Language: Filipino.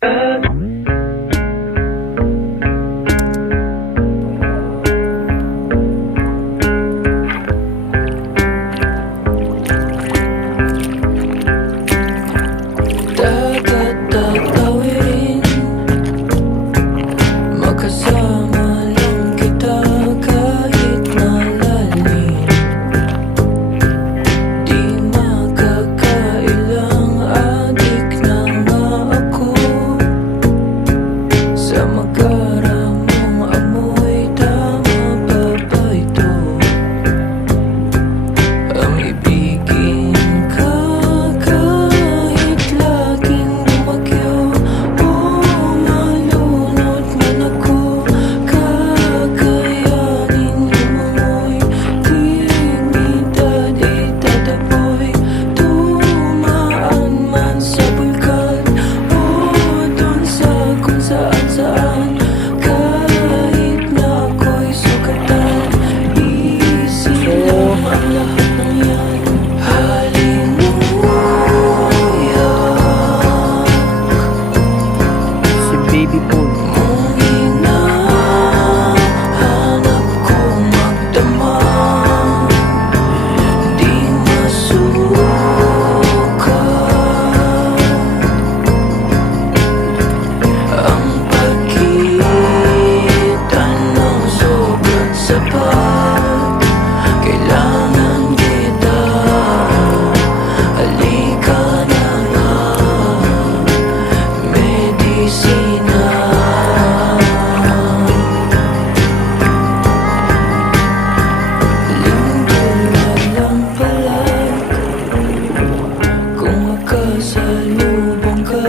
Dagat tatawin, makasama lang kita kahit malalim. Di makakailang adik na nga ako sa magaramong amoy. Tama ba ba ito? Ang ibigin ka kahit laging lumagyo o malunod man ako, kakayanin lumangoy. Dignidad itataboy, tumaan man sa bulkan o dun sa kung saan-saan. Kahit na ako'y sugatan, isip lang ang lahat ng yan. Si Baby Paul. Mong hinahanap ko magdamag, di masukat ang pagitan ng sobrang sapat. Kailangan kita, halika na nga, medisina. Linggo na lang palag kung makasalubong ka.